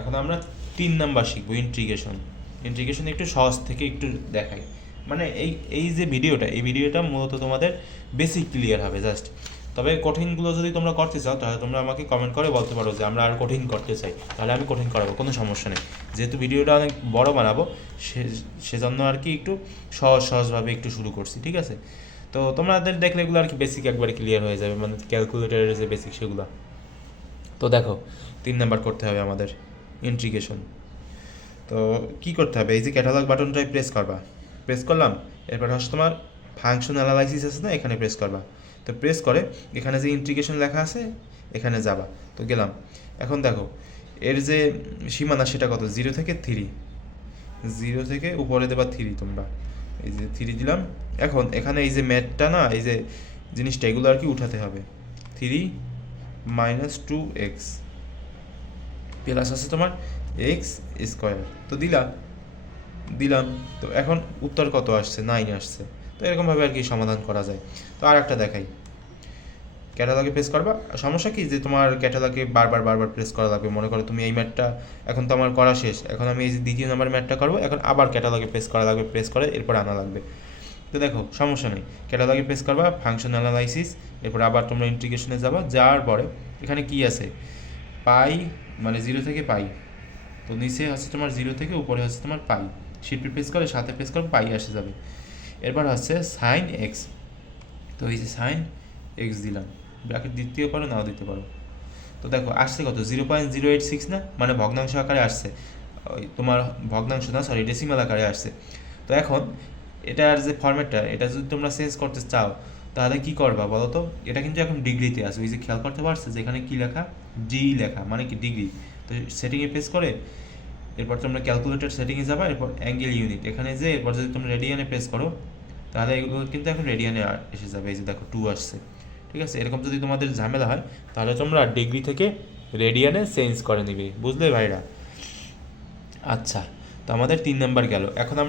এখন আমরা তিন নাম্বার শিখব ইন্ট্রিগেশন ইন্ট্রিগেশন একটু সহজ থেকে একটু দেখাই। মানে এই এই যে ভিডিওটা, এই ভিডিওটা মূলত তোমাদের বেসিক ক্লিয়ার হবে জাস্ট তবে কঠিনগুলো যদি তোমরা করতে চাও, তাহলে তোমরা আমাকে কমেন্ট করে বলতে পারো যে আমরা আর কঠিন করতে চাই। তাহলে আমি কঠিন করাবো, কোনো সমস্যা নেই। যেহেতু ভিডিওটা অনেক বড় বানাবো, সে, সেজন্য আর কি একটু সহজ, সহজভাবে একটু শুরু করছি, ঠিক আছে? তো তোমাদের দেখলে এগুলো আর কি বেসিক একবারে ক্লিয়ার হয়ে যাবে মানে ক্যালকুলেটারের যে বেসিক সেগুলো। তো দেখো, তিন নাম্বার করতে হবে আমাদের। ইন্ট্রিগেশন তো কি করতে হবে? এই যে ক্যাটালগ বাটনটাই প্রেস করবা। প্রেস করলাম, এরপর হচ্ছে তোমার ফাংশন অ্যানালাইসিস আছে না, এখানে প্রেস করবা। তো প্রেস করে, এখানে যে ইন্ট্রিগেশন লেখা আছে, এখানে যাবা। তো গেলাম। এখন দেখো, এর যে সীমানা সেটা কত? জিরো থেকে থ্রি জিরো থেকে উপরে দেবা থ্রি তোমরা। এই যে থ্রি দিলাম। এখন এখানে এই যে ম্যাথটা না, এই যে জিনিসটা এগুলো আর কি উঠাতে হবে। Three minus two x plus আছে তোমার এক্স স্কোয়ার। তো দিলাম দিলাম। তো এখন উত্তর কত আসছে? নাইন আসছে। তো এরকমভাবে আর কি সমাধান করা যায়। তো আর একটা দেখাই। ক্যাটালগে প্রেস করবা? সমস্যা কি? যে তোমার ক্যাটালগে বারবার বারবার প্রেস করা লাগবে। মনে করো তুমি এই ম্যাটটা এখন তো আমার করা শেষ। এখন আমি এই যে দ্বিতীয় নাম্বার ম্যাটটা করব, এখন আবার ক্যাটালগে প্রেস করা লাগবে প্রেস করে এরপর আনা লাগবে। তো দেখো, সমস্যা নেই। ক্যাটালগে প্রেস করবা ফাংশন অ্যানালাইসিস এরপর আবার তোমরা ইন্টিগ্রেশনে যাবা। যাওয়ার পরে এখানে কি আছে? পাই মানে জিরো থেকে পাই। তো নিচে হচ্ছে তোমার জিরো থেকে উপরে হচ্ছে তোমার পাই। শিফট প্রেস করে সাথে প্রেস করে পাই আসে যাবে। এরপর হচ্ছে সাইন এক্স তো এই যে সাইন এক্স দিলাম। ব্র্যাকেট দিতেও পারো, নাও দিতে পারো। তো দেখো, আসছে কত? Zero point zero eight six না? মানে ভগ্নাংশ আকারে আসছে। তোমার ভগ্নাংশ না সরি ডেসিমাল আকারে আসছে। তো এখন এটার যে ফরম্যাটটা এটা যদি তোমরা চেঞ্জ করতে চাও তাহলে কি করবা বলো তো? এটা কিন্তু এখন ডিগ্রিতে আছে। ওই যে খেয়াল করতে পারছে যে এখানে কি লেখা? ডি লেখা মানে কি ডিগ্রি। তো সেটিংয়ে প্রেস করে এরপর তোমরা ক্যালকুলেটর সেটিংয়ে যাবা, এরপর অ্যাঙ্গেল ইউনিট এখানে যে এরপর যদি তোমরা রেডিয়ানে প্রেস করো, তাহলে এগুলো কিন্তু এখন রেডিয়ানে এসে যাবে। এই যে দেখো টু আসছে। ঠিক আছে? এরকম যদি তোমাদের ঝামেলা হয়, তাহলে তোমরা ডিগ্রি থেকে রেডিয়ানে চেঞ্জ করে নিবে। বুঝলে ভাইরা? আচ্ছা তো আমাদের তিন নাম্বার গেল। এখন আমরা